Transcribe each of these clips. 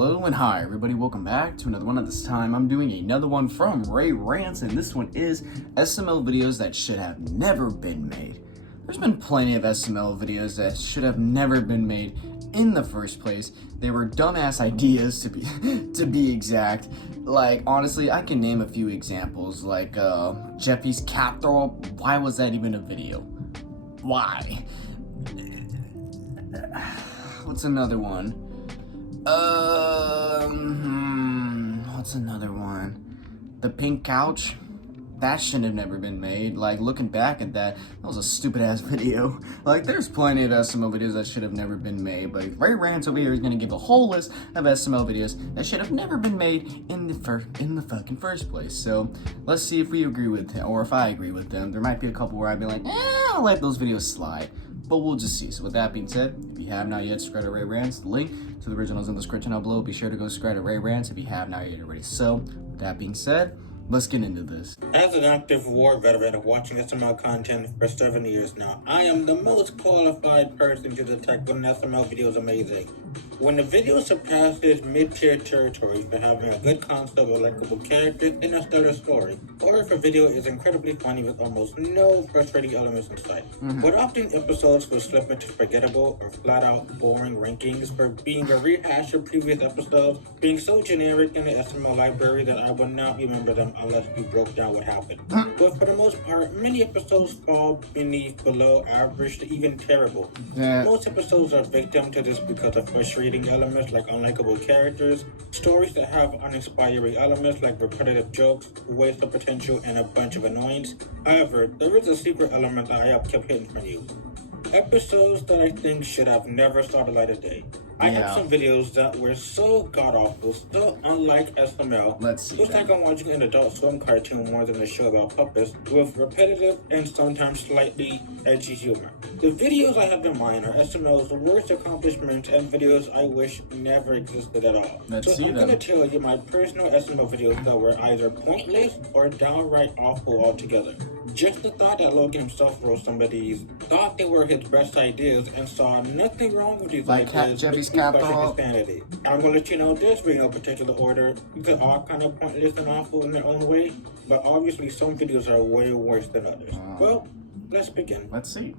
Hello and hi everybody, welcome back to another one. At this time I'm doing another one from Rants, and this one is SML videos that should have never been made. There's been plenty of SML videos that should have never been made in the first place. They were dumbass ideas to be exact. Like, honestly, I can name a few examples, like Jeffy's cat throw up. Why was that even a video? Why? What's another one? What's another one? The pink couch? That shouldn't have never been made. Like, looking back at that was a stupid ass video. Like, there's plenty of SML videos that should have never been made, but Rants over here is gonna give a whole list of SML videos that should have never been made in the fucking first place. So let's see if we agree with him, or if I agree with them. There might be a couple where I'd be like, I'll let those videos slide. But we'll just see. So with that being said, if you have not yet subscribed to Rants, the link to the originals in the description down below. Be sure to go subscribe to Rants if you have not yet already. So with that being said, let's get into this. As an active war veteran of watching SML content for 7 years now, I am the most qualified person to detect when an SML video is amazing. When the video surpasses mid-tier territory for having a good concept of likable characters and a stellar story, or if a video is incredibly funny with almost no frustrating elements in sight. But often episodes will slip into forgettable or flat-out boring rankings for being a rehash of previous episodes, being so generic in the SML library that I will not remember them unless you broke down what happened. But for the most part, many episodes fall beneath below average to even terrible. Most episodes are victim to this because of frustrating elements like unlikable characters, stories that have uninspiring elements like repetitive jokes, waste of potential, and a bunch of annoyance. However, there is a secret element that I have kept hidden from you. Episodes that I think should have never saw the light of day. I have some videos that were so god-awful, so unlike SML. Let's see. Looks like I'm watching an Adult Swim cartoon more than a show about puppets, with repetitive and sometimes slightly edgy humor. The videos I have in mind are SML's worst accomplishments and videos I wish never existed at all. I'm gonna tell you my personal SML videos that were either pointless or downright awful altogether. Just the thought that Logan himself wrote some of these, thought they were his best ideas, and saw nothing wrong with these ideas. Jeffy's capital. And I'm gonna let you know this in no particular order. These are all kind of pointless and awful in their own way, but obviously some videos are way worse than others. Well, let's begin. Let's see.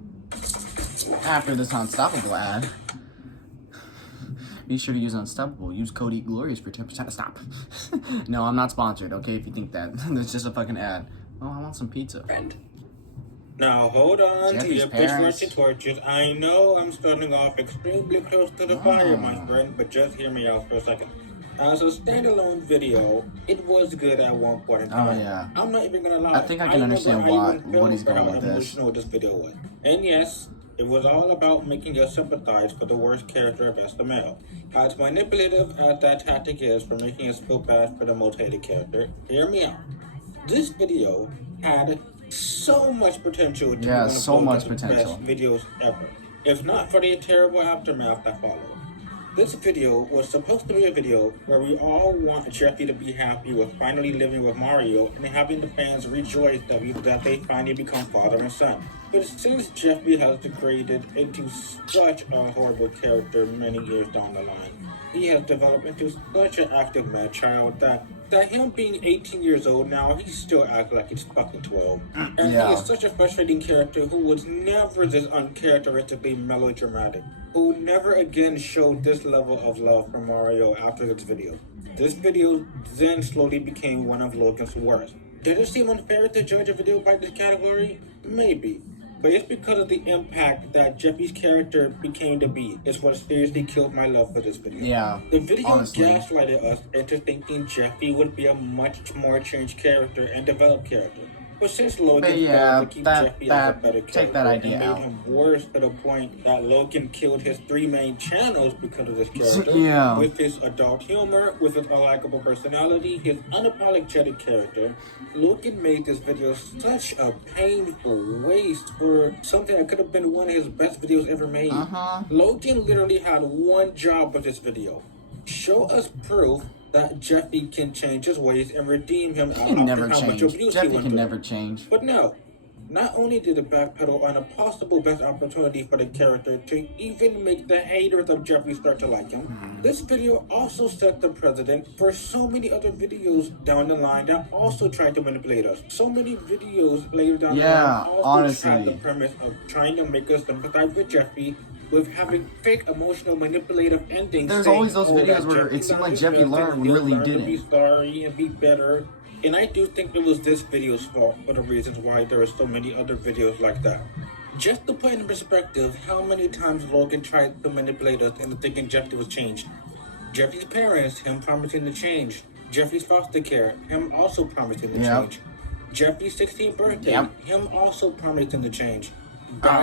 After this Unstoppable ad, be sure to use Unstoppable. Use code EATGLORIOUS for 10% to stop. No, I'm not sponsored, okay, if you think that. That's just a fucking ad. Oh, I want some pizza. Now hold on Jeffy's to your parents. pitchforks and torches. I know I'm starting off extremely close to the fire, my friend, but just hear me out for a second. As a standalone video, it was good at one point in time. Oh, yeah. I'm not even gonna lie. I think I can understand what he's going with this. Emotional this video was. And yes, it was all about making you sympathize for the worst character of SML. As manipulative as that tactic is for making us feel bad for the most hated character, hear me out. This video had so much potential to be one of the best videos ever, if not for the terrible aftermath that followed. This video was supposed to be a video where we all want Jeffy to be happy with finally living with Mario and having the fans rejoice that they finally become father and son. But since Jeffy has degraded into such a horrible character many years down the line, he has developed into such an active mad child that him being 18 years old now, he still acts like he's fucking 12. And he is such a frustrating character who was never this uncharacteristically melodramatic, who never again showed this level of love for Mario after this video. This video then slowly became one of Logan's worst. Did it seem unfair to judge a video by this category? Maybe. But it's because of the impact that Jeffy's character became to be is what seriously killed my love for this video. Yeah, the video gaslighted us into thinking Jeffy would be a much more changed character and developed character. But since Logan failed to keep Jeffy as a better character and made him worse to the point that Logan killed his 3 main channels because of this character, with his adult humor, with his unlikable personality, his unapologetic character, Logan made this video such a painful waste for something that could have been one of his best videos ever made. Logan literally had one job with this video: show us proof that Jeffy can change his ways and redeem him after how much abuse he went through. Never change. But no, not only did it backpedal on a possible best opportunity for the character to even make the haters of Jeffy start to like him, this video also set the precedent for so many other videos down the line that also tried to manipulate us. So many videos later down the line also tried the premise of trying to make us sympathize with Jeffy with having fake emotional manipulative endings. There's always those videos where it seemed like Jeffy learned when really didn't. Be sorry and be better. And I do think it was this video's fault for the reasons why there are so many other videos like that. Just to put in perspective how many times Logan tried to manipulate us into thinking Jeffy was changed. Jeffy's parents, him promising to change. Jeffy's foster care, him also promising to change. Jeffy's 16th birthday, him also promising to change.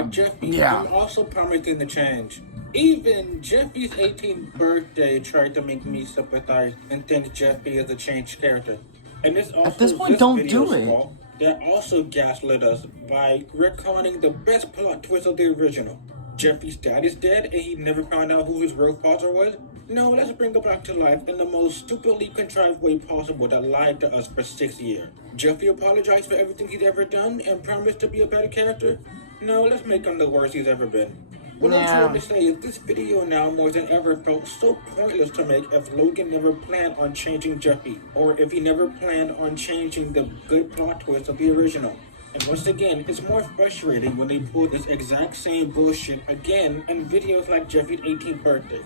Jeffy, him also promising to change. Even Jeffy's 18th birthday tried to make me sympathize and think Jeffy is a changed character. And this also at this point, don't do it. That also gaslit us by retconning the best plot twist of the original. Jeffy's dad is dead and he never found out who his real father was? No, let's bring it back to life in the most stupidly contrived way possible that lied to us for 6 years. Jeffy apologized for everything he's ever done and promised to be a better character? No, let's make him the worst he's ever been. What I'm trying to say is this video now more than ever felt so pointless to make if Logan never planned on changing Jeffy, or if he never planned on changing the good plot twist of the original. And once again, it's more frustrating when they pull this exact same bullshit again in videos like Jeffy's 18th birthday.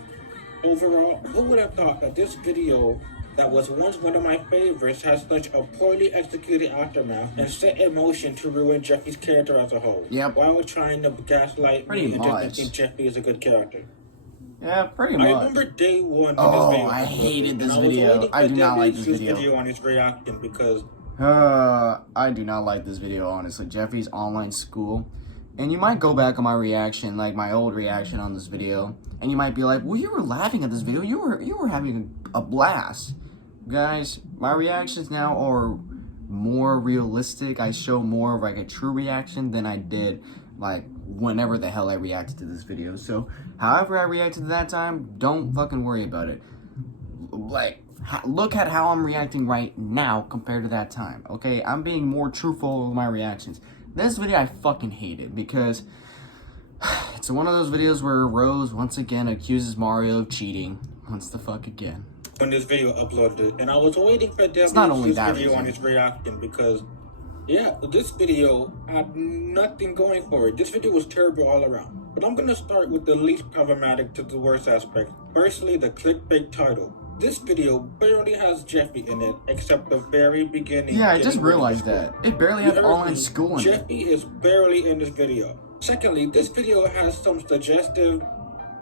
Overall, who would have thought that this video that was once one of my favorites has such a poorly executed aftermath and set in motion to ruin Jeffy's character as a whole, while trying to gaslight me and just think Jeffy is a good character. Yeah, pretty much. I remember day one. I hated this video. I do not like this video. On his reaction because I do not like this video, honestly. Jeffy's online school. And you might go back on my reaction, like my old reaction on this video, and you might be like, well, you were laughing at this video. You were having a blast. Guys, my reactions now are more realistic. I show more of like a true reaction than I did like whenever the hell I reacted to this video. So however I reacted to that time, don't fucking worry about it. Like, look at how I'm reacting right now compared to that time, okay? I'm being more truthful with my reactions. This video I fucking hated because it's one of those videos where Rose once again accuses Mario of cheating. Once the fuck again. When this video uploaded, and I was waiting for this video on his reaction because, yeah, this video had nothing going for it. This video was terrible all around. But I'm gonna start with the least problematic to the worst aspect. Firstly, the clickbait title. This video barely has Jeffy in it, except the very beginning. Yeah, I just realized that. It barely has online school in it. Jeffy is barely in this video. Secondly, this video has some suggestive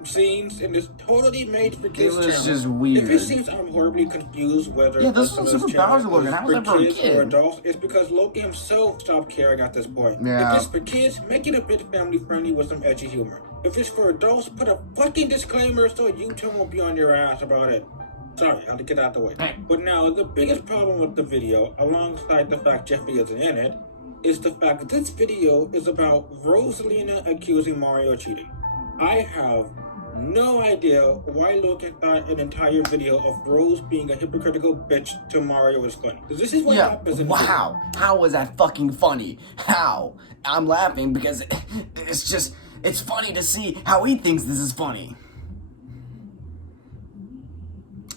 scenes and is totally made for kids. It was just weird. If it seems I'm horribly confused whether this was super Bowser looking. I was like, for kids a kid. or adults, it's because Loki himself stopped caring at this point. Yeah. If it's for kids, make it a bit family friendly with some edgy humor. If it's for adults, put a fucking disclaimer so YouTube won't be on your ass about it. Sorry, I had to get out the way. But now, the biggest problem with the video, alongside the fact Jeffy isn't in it, is the fact that this video is about Rosalina accusing Mario of cheating. I have no idea why Logan thought an entire video of Rose being a hypocritical bitch to Mario was funny. This is what happens in the video. How was that fucking funny? How? I'm laughing because it's funny to see how he thinks this is funny.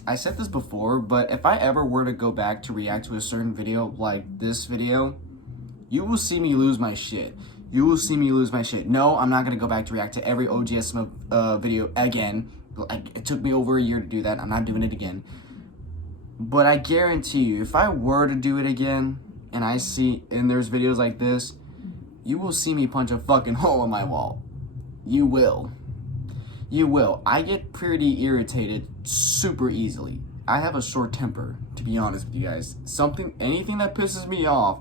I said this before, but if I ever were to go back to react to a certain video like this video, you will see me lose my shit. You will see me lose my shit. No, I'm not going to go back to react to every OGS video again. It took me over a year to do that. I'm not doing it again. But I guarantee you, if I were to do it again, and there's videos like this, you will see me punch a fucking hole in my wall. You will. You will. I get pretty irritated super easily. I have a short temper, to be honest with you guys. Anything that pisses me off,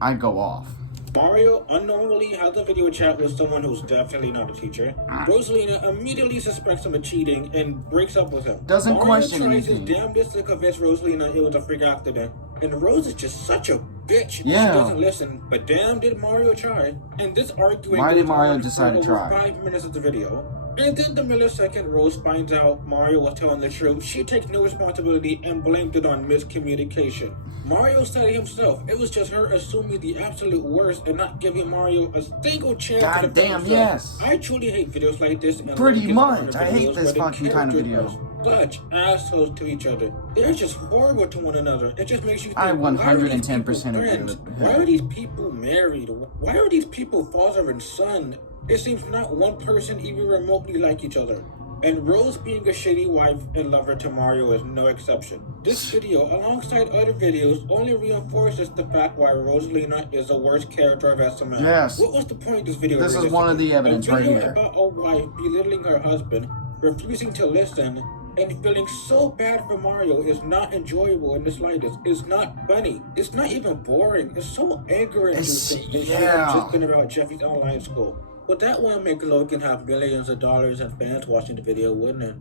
I go off. Mario unknowingly has a video chat with someone who's definitely not a teacher. Rosalina immediately suspects him of cheating and breaks up with him. Doesn't question Mario anything. tries his damnedest to convince Rosalina it was a freak accident. And Rose is just such a bitch. Yeah. She doesn't listen, but damn did Mario try. And this arguing Why did Mario decide to try? 5 minutes of the video. And then the millisecond Rose finds out Mario was telling the truth, she takes no responsibility and blamed it on miscommunication. Mario said it himself. It was just her assuming the absolute worst and not giving Mario a single chance to God damn, himself. yes. I truly hate videos like this. And Pretty much. I hate this fucking kind of video. Such assholes to each other. They're just horrible to one another. It just makes you think, I 110% agree friends? with Why her. are these people married? Why are these people father and son? It seems not one person even remotely like each other. And Rose being a shitty wife and lover to Mario is no exception. This video, alongside other videos, only reinforces the fact why Rosalina is the worst character of SML. Yes. What was the point of this video? This is one of the evidence right here. About a wife belittling her husband, refusing to listen, and feeling so bad for Mario is not enjoyable in the slightest. It's not funny. It's not even boring. It's so anger-inducing. It should have just been about Jeffy's online school. But that wouldn't make Logan have millions of dollars and fans watching the video, wouldn't it?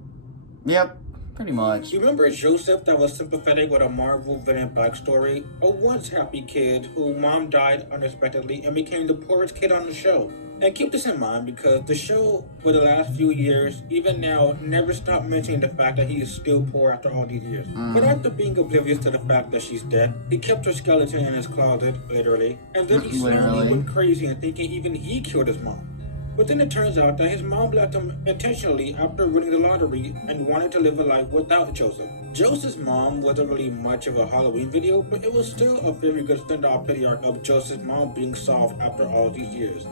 Yep, pretty much. You remember Joseph that was sympathetic with a Marvel villain backstory? A once happy kid whose mom died unexpectedly and became the poorest kid on the show. And keep this in mind because the show, for the last few years, even now, never stopped mentioning the fact that he is still poor after all these years. But after being oblivious to the fact that she's dead, he kept her skeleton in his closet, literally, and then he slowly went crazy and thinking even he killed his mom. But then it turns out that his mom left him intentionally after winning the lottery and wanted to live a life without Joseph. Joseph's mom wasn't really much of a Halloween video, but it was still a very good standout pity arc of Joseph's mom being solved after all these years.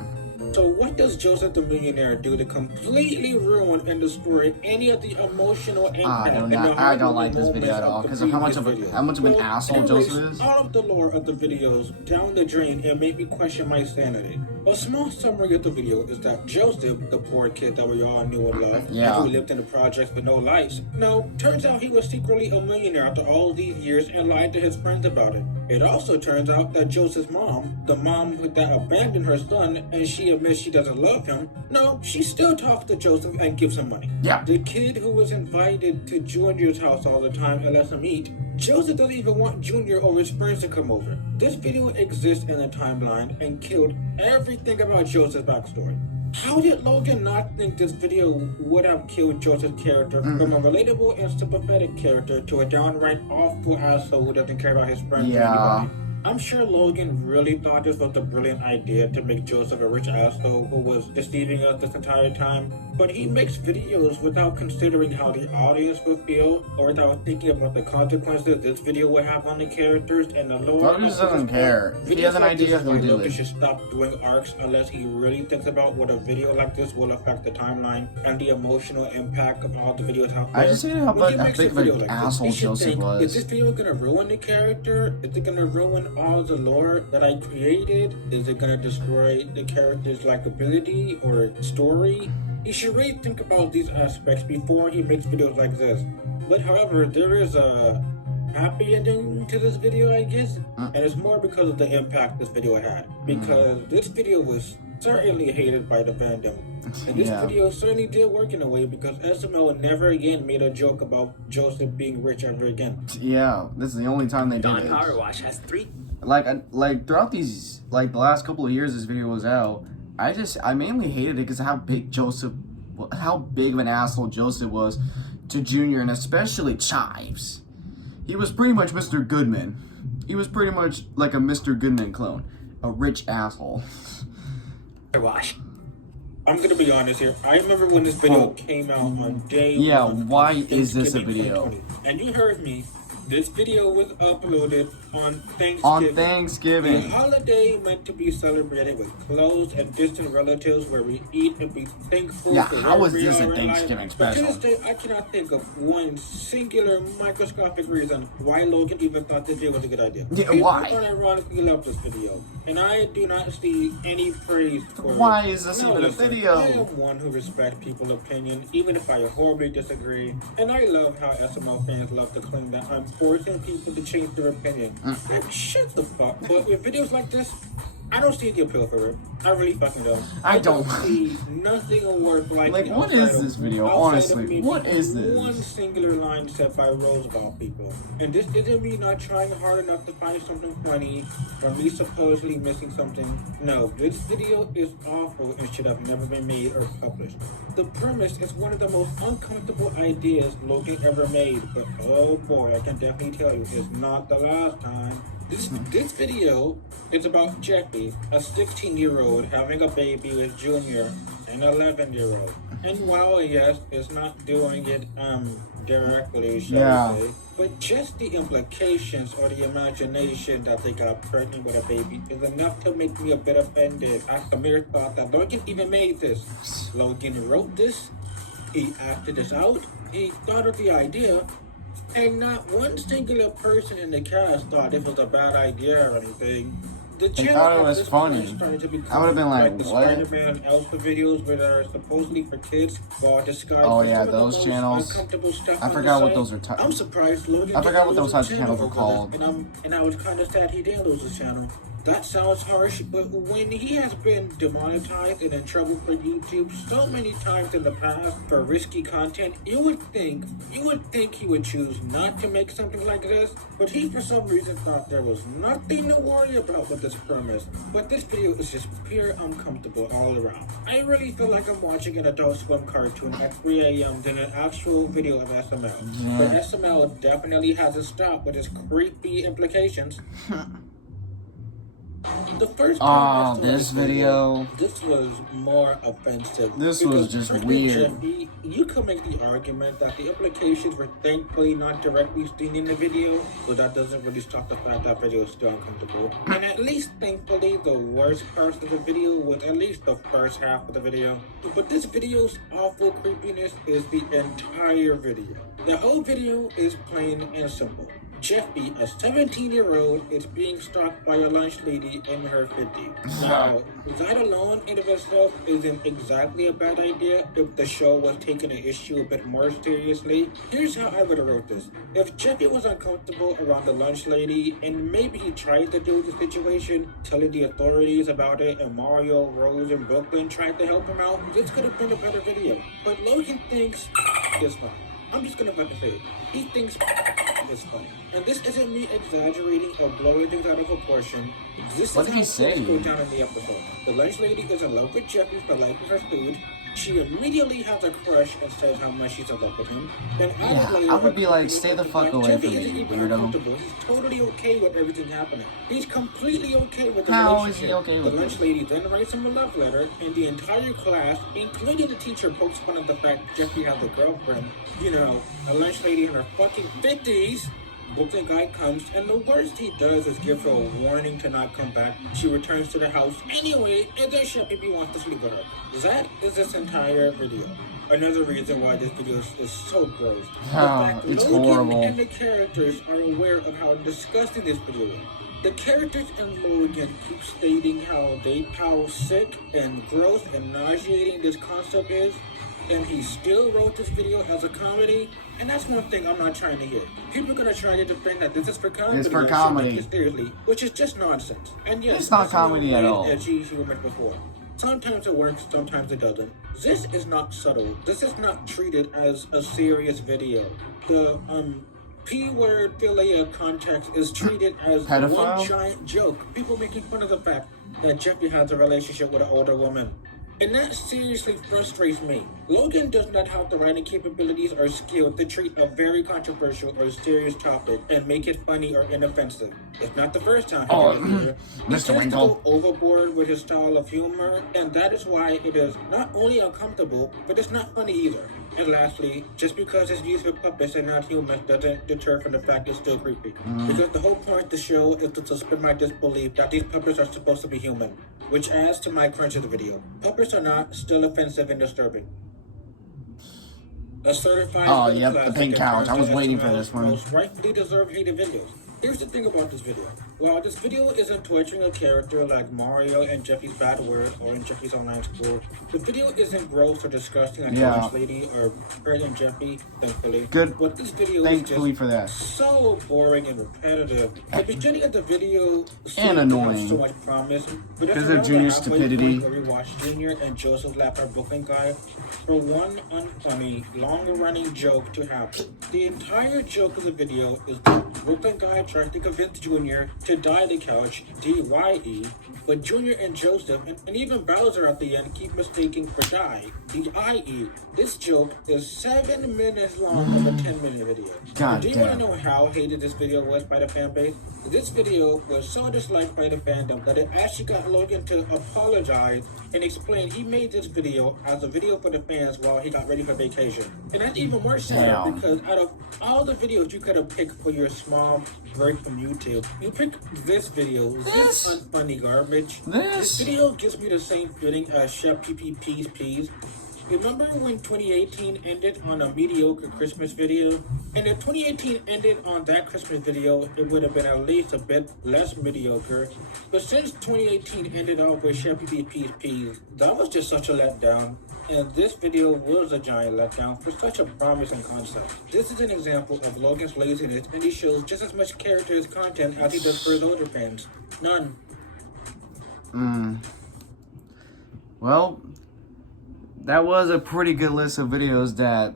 So what does Joseph the Millionaire do to completely ruin and destroy any of the emotional impact? I don't like this video at all because of how much of an asshole Joseph is. All of the lore of the videos down the drain and made me question my sanity. A small summary of the video is that Joseph, the poor kid that we all knew and loved, and who lived in the projects with no lights, turns out he was secretly a millionaire after all these years and lied to his friends about it. It also turns out that Joseph's mom, the mom that abandoned her son and she admits she doesn't love him, she still talks to Joseph and gives him money. Yeah. The kid who was invited to Junior's house all the time and lets him eat, Joseph doesn't even want Junior or his friends to come over. This video exists in the timeline and killed everything about Joseph's backstory. How did Logan not think this video would have killed Joseph's character from a relatable and sympathetic character to a downright awful asshole who doesn't care about his friends or anybody? I'm sure Logan really thought this was a brilliant idea to make Joseph a rich asshole who was deceiving us this entire time, but he makes videos without considering how the audience will feel or without thinking about the consequences this video would have on the characters and the lore. Logan just doesn't care. If he has an idea, he'll do Logan it. should stop doing arcs unless he really thinks about what a video like this will affect the timeline and the emotional impact of all the videos out there. I just hate how big of an asshole Joseph was. Is this video gonna ruin the character? Is it gonna ruin all the lore that I created? Is it gonna destroy the character's likability or story? He should really think about these aspects before he makes videos like this. But however, there is a happy ending to this video, I guess, and it's more because of the impact this video had. Because this video was certainly hated by the fandom. And this video certainly did work in a way because SML never again made a joke about Joseph being rich ever again. Yeah, this is the only time they did it. Power Wash has 3. Like throughout these, the last couple of years this video was out, I mainly hated it because of how big of an asshole Joseph was to Junior and especially Chives. He was pretty much Mr. Goodman. He was pretty much like a Mr. Goodman clone. A rich asshole. Wash. I'm gonna be honest here. I remember when this video came out on day one. Why is this a video? And you heard me. This video was uploaded on Thanksgiving. On Thanksgiving. A holiday meant to be celebrated with close and distant relatives where we eat and be thankful for how is where we this a are in Thanksgiving life. special? But to this day, I cannot think of one singular microscopic reason why Logan even thought this video was a good idea. Why? People unironically love this video, and I do not see any praise for it. Why is this even a video? I am one who respects people's opinion, even if I horribly disagree. And I love how SML fans love to claim that I'm forcing people to change their opinion. Like, shut the fuck. But with videos like this, I don't see the appeal for it. I really fucking don't. I don't. see nothing worth liking. Like, what is this video? Honestly, what is One this? singular line said by Roosevelt people. And this isn't me not trying hard enough to find something funny or me supposedly missing something. No, this video is awful and should have never been made or published. The premise is one of the most uncomfortable ideas Logan ever made, but oh boy, I can definitely tell you, it's not the last time. This video is about Jeffy, a 16-year-old having a baby with Junior, an 11-year-old. And while yes, it's not doing it directly, shall we say, but just the implications or the imagination that they got pregnant with a baby is enough to make me a bit offended at the mere thought that Logan even made this. Logan wrote this, he acted this out, he thought of the idea, and not one singular person in the cast thought it was a bad idea or anything. The They thought it was funny. I would have been like, the what? Spider-Man and Elsa videos that are supposedly for kids, while disguised. Oh as yeah, some of the those most channels. uncomfortable stuff I on forgot the what site. those are. I'm surprised Logan I forgot what didn't those lose types of his channels were channel over called. this, and I was kind of sad he didn't lose his channel. That sounds harsh, but when he has been demonetized and in trouble for YouTube so many times in the past for risky content, you would think he would choose not to make something like this, but he for some reason thought there was nothing to worry about with this premise. But this video is just pure uncomfortable all around. I really feel like I'm watching an Adult Swim cartoon at 3 a.m. than an actual video of SML. But SML definitely hasn't stopped with its creepy implications. The first time I saw this video. this was more offensive. This was Because just for weird. Jeffy, you could make the argument that the implications were thankfully not directly seen in the video, so that doesn't really stop the fact that video is still uncomfortable. And at least thankfully, the worst part of the video was at least the first half of the video. But this video's awful creepiness is the entire video. The whole video is plain and simple. Jeffy, a 17-year-old, is being stalked by a lunch lady in her 50s. Now, that alone in of itself isn't exactly a bad idea if the show was taking an issue a bit more seriously. Here's how I would have wrote this. If Jeffy was uncomfortable around the lunch lady, and maybe he tried to deal with the situation, telling the authorities about it, and Mario, Rose, and Brooklyn tried to help him out, this could have been a better video. But Logan thinks it's fine. I'm just gonna fucking say it. He thinks it's funny. And this isn't me exaggerating or blowing things out of proportion. This What is did he how say? things go down in the episode. The lunch lady is in love with Jeffy for liking her food. She immediately has a crush and says how much she's in love with him. Then Yeah, I would be like, stay the fuck away Jeffy from isn't me, even weirdo. uncomfortable. He's totally okay with everything happening. He's completely okay with the How is relationship. he okay with the lunch it? lady then writes him a love letter, and the entire class, including the teacher, pokes fun at the fact Jeffy has a girlfriend. You know, a lunch lady in her fucking 50s. Brooklyn guy comes, and the worst he does is give her a warning to not come back. She returns to the house anyway, and then Jeffy wants to sleep with her. That is this entire video. Another reason why this video is so gross. The fact It's Logan horrible. and the characters are aware of how disgusting this video is. The characters in Logan keep stating how sick and gross and nauseating this concept is, and he still wrote this video as a comedy, and that's one thing I'm not trying to hear. People are gonna try to defend that this is for comedy. It's for and comedy. shit like this seriously, which is just nonsense. And yes, It's not this is what comedy at we all. As you mentioned before. Sometimes it works, sometimes it doesn't. This is not subtle. This is not treated as a serious video. The P-word philia context is treated as Pedophile? one giant joke. People making fun of the fact that Jeffy has a relationship with an older woman. And that seriously frustrates me. Logan does not have the writing capabilities or skill to treat a very controversial or serious topic and make it funny or inoffensive. It's not the first time he did it here. He Mr. tends to Winkle. go overboard with his style of humor, and that is why it is not only uncomfortable, but it's not funny either. And lastly, just because it's used with puppets and not humans doesn't deter from the fact it's still creepy. Because the whole point of the show is to suspend my disbelief that these puppets are supposed to be human, which adds to my crunch of the video. Puppets are not still offensive and disturbing. A certified Oh, film yep, the classic pink in couch. terms I was of waiting for SML's this one. Most rightfully deserved hated videos. Here's the thing about this video. While this video isn't torturing a character like Mario and Jeffy's Bad Word or in Jeffy's Online School, the video isn't gross or disgusting like Orange Lady or Kurt and Jeffy, thankfully. Good. But this video Thankfully is for that. just so boring and repetitive. The beginning of the video And annoying. so much promise. Because of Junior's stupidity. Where we watch Junior and Joseph laugh at Brooklyn guy for one unfunny, long-running joke to happen. The entire joke of the video is that Brooklyn guy tries to convince Junior to die the couch, D-Y-E, but Junior and Joseph, and even Bowser at the end, keep mistaking for die, D-I-E. This joke is 7 minutes long of a 10-minute video. God Do you want to know how hated this video was by the fan base? This video was so disliked by the fandom that it actually got Logan to apologize and explain he made this video as a video for the fans while he got ready for vacation. And that's even worse because out of all the videos you could have picked for your small break from YouTube, you picked this video, this unfunny garbage. This video gives me the same feeling as Chef PPP's. Remember when 2018 ended on a mediocre Christmas video? And if 2018 ended on that Christmas video, it would have been at least a bit less mediocre. But since 2018 ended off with Chef PPP's, that was just such a letdown. And this video was a giant letdown for such a promising concept. This is an example of Logan's laziness, and he shows just as much character as content as he does for his older fans. None. Well, that was a pretty good list of videos that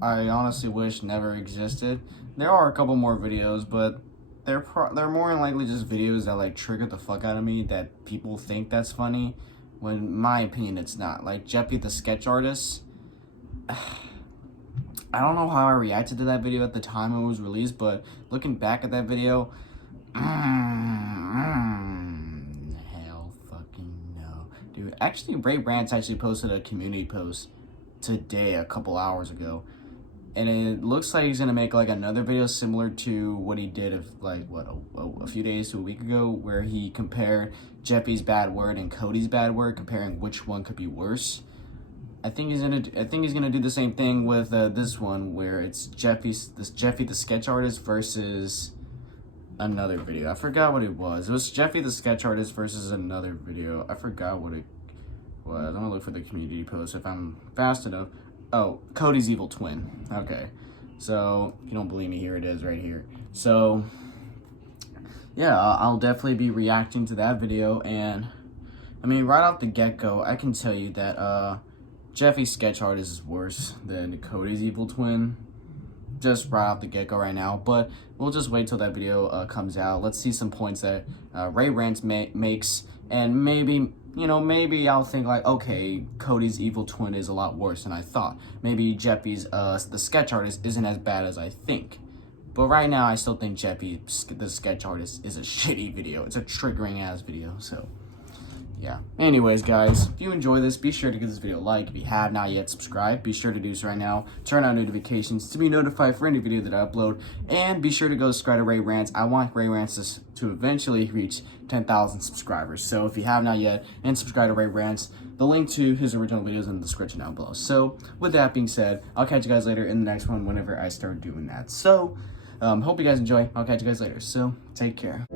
I honestly wish never existed. There are a couple more videos, but they're more than likely just videos that like trigger the fuck out of me that people think that's funny, when in my opinion it's not. Like Jeffy the sketch artist. I don't know how I reacted to that video at the time it was released, but looking back at that video, hell fucking no. Dude, actually Rants actually posted a community post today, a couple hours ago, and it looks like he's gonna make like another video similar to what he did a few days to a week ago, where he compared Jeffy's Bad Word and Cody's Bad Word, comparing which one could be worse. I think he's gonna do the same thing with this one, where it's Jeffy the sketch artist versus another video. I forgot what it was. It was Jeffy the sketch artist versus another video. I forgot what it was. I'm gonna look for the community post if I'm fast enough. Oh, Cody's evil twin. Okay, so if you don't believe me, here it is right here. So yeah, I'll definitely be reacting to that video. And I mean, right off the get-go, I can tell you that Jeffy's sketch artist is worse than Cody's evil twin, just right off the get-go right now. But we'll just wait till that video comes out. Let's see some points that Rants makes, and maybe, you know, maybe I'll think like, okay, Cody's evil twin is a lot worse than I thought. Maybe Jeffy's the sketch artist isn't as bad as I think. But right now, I still think Jeffy the sketch artist is a shitty video. It's a triggering ass video, so yeah. Anyways, guys, if you enjoy this, be sure to give this video a like. If you have not yet subscribed, be sure to do so right now. Turn on notifications to be notified for any video that I upload. And be sure to go subscribe to Rants. I want Rants to eventually reach 10,000 subscribers. So if you have not yet, and subscribe to Rants, the link to his original videos in the description down below. So with that being said, I'll catch you guys later in the next one whenever I start doing that. So hope you guys enjoy. I'll catch you guys later. So take care.